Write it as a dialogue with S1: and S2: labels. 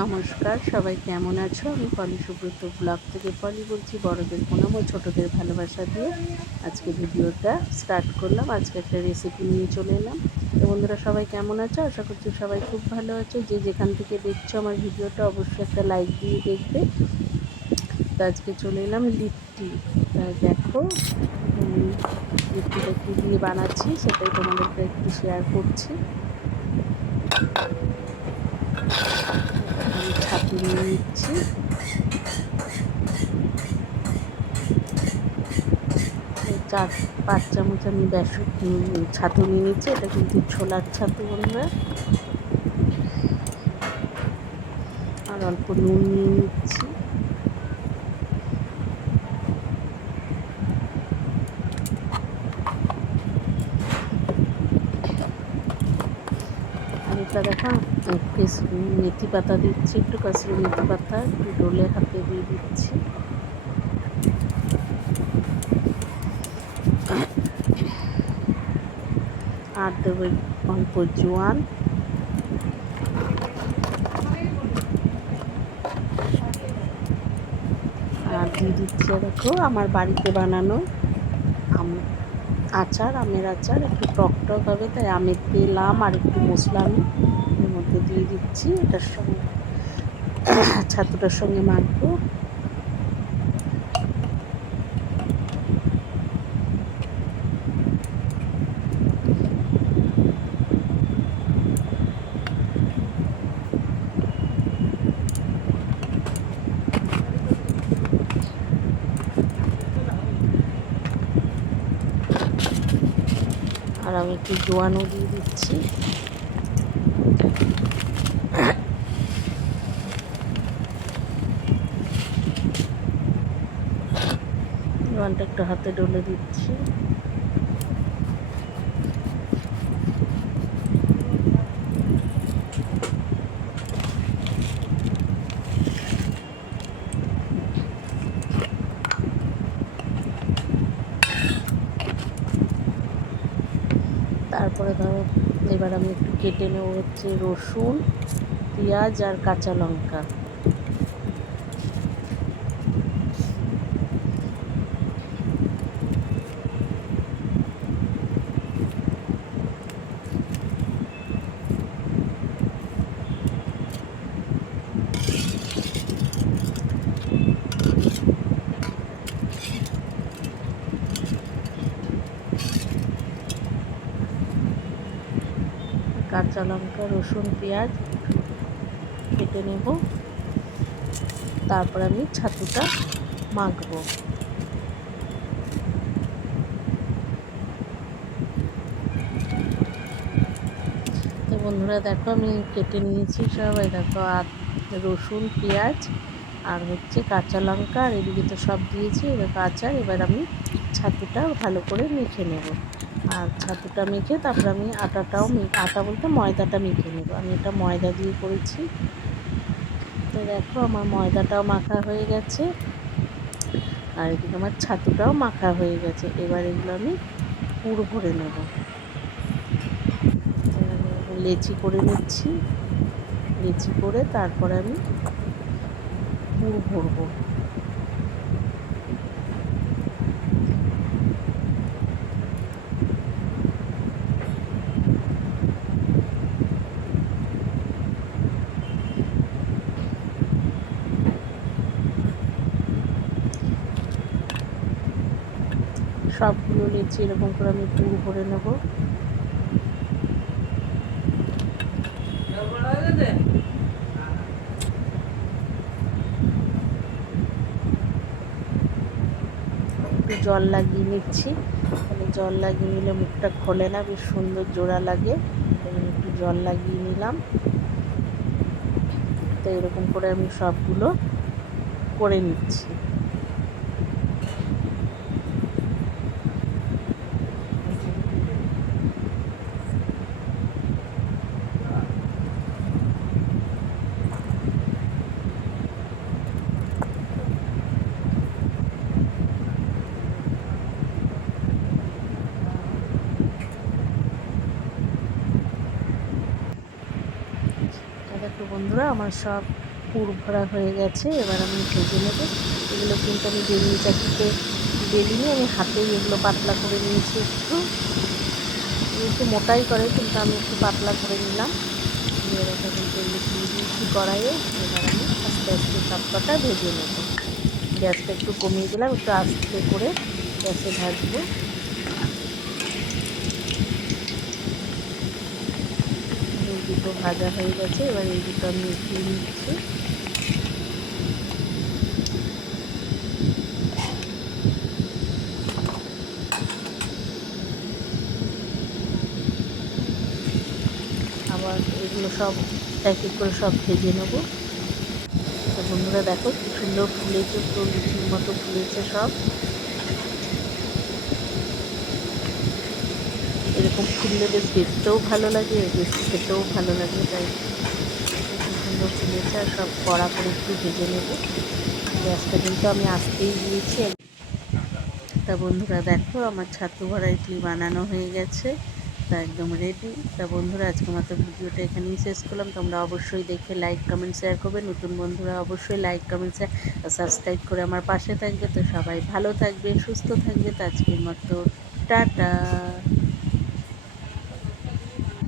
S1: নমস্কার সবাই কেমন আছো? আমি পলি সুব্রত ব্লগ থেকে পলি বলছি বড়দের প্রণাম ও ছোটোদের ভালোবাসা দিয়ে আজকে ভিডিওটা স্টার্ট করলাম। আজকে একটা রেসিপি নিয়ে চলে এলাম। তো বন্ধুরা সবাই কেমন আছো? আশা করছি সবাই খুব ভালো আছো। যে যেখান থেকে দেখছ আমার ভিডিওটা অবশ্যই একটা লাইক দিয়ে দেখবে। তো আজকে চলে এলাম লিট্টি। তা দেখো উম, লিট্টিটা কী দিয়ে বানাচ্ছি সেটাই তোমাদেরকে একটু শেয়ার করছি। নিয়ে নিচ্ছি চার, পাঁচ চামচ আমি বেসন ছাতু নিয়ে নিচ্ছি, এটা কিন্তু ছোলার ছাতু বন্ধুরা আর অল্প নুন নিয়ে নিচ্ছি আর এটা দেখো। মেথি পাতা দিচ্ছি, একটু কাসুরি মেথি পাতা একটু ডোলে হাতে দিয়ে দিচ্ছি। আর দেবো অল্প জোয়ান। আর দিয়ে দিচ্ছি, দেখো, আমার বাড়িতে বানানো আচার, আমের আচার, একটু টক টক হবে, তাই আমের তেল আম আর একটু মশলা আমি এর মধ্যে দিয়ে দিচ্ছি। এটার সঙ্গে, ছাতুটার সঙ্গে মাখবো। আর আমি একটু জোয়ানও দিয়ে দিচ্ছি। জোয়ানটা একটু হাতে ডলে দিচ্ছি। তারপরে ধরো এবার আমি একটু কেটে নেব হচ্ছে রসুন পেঁয়াজ আর কাঁচা লঙ্কা। কাঁচা লঙ্কা রসুন, পেঁয়াজ কেটে নেব। তারপর আমি ছাতুটা মাখবো। তো বন্ধুরা, দেখো আমি কেটে নিয়েছি সবাই দেখো, আর রসুন, পেঁয়াজ আর হচ্ছে কাঁচা লঙ্কা আর এদিকে তো সব দিয়েছি। এবার আচার, এবার আমি ছাতুটা ভালো করে মেখে নেব। আর ছাতুটা মেখে তারপর আমি আটাটাও আটা বলতে ময়দাটা মেখে নেব। আমি এটা ময়দা দিয়ে করেছি। তো দেখো আমার ময়দাটাও মাখা হয়ে গেছে। আর এদিকে আমার ছাতুটাও মাখা হয়ে গেছে। এবার এগুলো আমি পুর ভরে নেব। লেচি করে নিচ্ছি। লেচি করে তারপরে আমি পুর ভরবো। সবগুলো লেচি এরকম করে আমি পুর ভরে নেব। একটু জল লাগিয়ে নিচ্ছি। তাহলে জল লাগিয়ে নিলে মুখটা খোলে না, বেশ সুন্দর জোড়া লাগে। একটু জল লাগিয়ে নিলাম। তো এরকম করে আমি সবগুলো করে নিচ্ছি দেখো বন্ধুরা আমার সব পুর ভরা হয়ে গেছে, এবার আমি ভেজে নেব। এগুলো কিন্তু আমি বেলনি চাকিতে বেলিনি, আমি হাতেই এগুলো পাতলা করে নিয়েছি একটু। একটু মোটাই করে, কিন্তু আমি একটু পাতলা করে নিলাম। দিয়েছি কড়াইয়ে এবার আমি আস্তে আস্তে সব কটা ভেজে নেব। গ্যাসটা একটু কমিয়ে দিলাম, একটু আস্তে করে গ্যাসে ভাজবো এই দুটো ভাজা হয়ে গেছে, এবার এই দুটো আমি উঠিয়ে নিচ্ছি। আবার এগুলো সব এক এক করে সব ভেজে নেব। বন্ধুরা দেখো কি সুন্দর ফুলেছে পুরো লুচির মতো ফুলেছে সব। এরকম ফুললে বেশ দেখতেও ভালো লাগে বেশ খেতেও ভালো লাগে, তাই সুন্দর ফুলেছে আর সব কড়া করে একটু ভেজে নেব। গ্যাসটা কিন্তু আমি আসতেই দিয়েছি। তা বন্ধুরা দেখো, আমার ছাতু ভরা ইডলি বানানো হয়ে গেছে, তা একদম রেডি তা বন্ধুরা আজকে মতো ভিডিওটা এখানেই শেষ করলাম। তোমরা অবশ্যই দেখে লাইক কমেন্ট শেয়ার করবে। নতুন বন্ধুরা অবশ্যই লাইক কমেন্ট শেয়ার সাবস্ক্রাইব করে আমার পাশে থাকবে। তো সবাই ভালো থাকবে, সুস্থ থাকবে। তো আজকের মতো টাটা।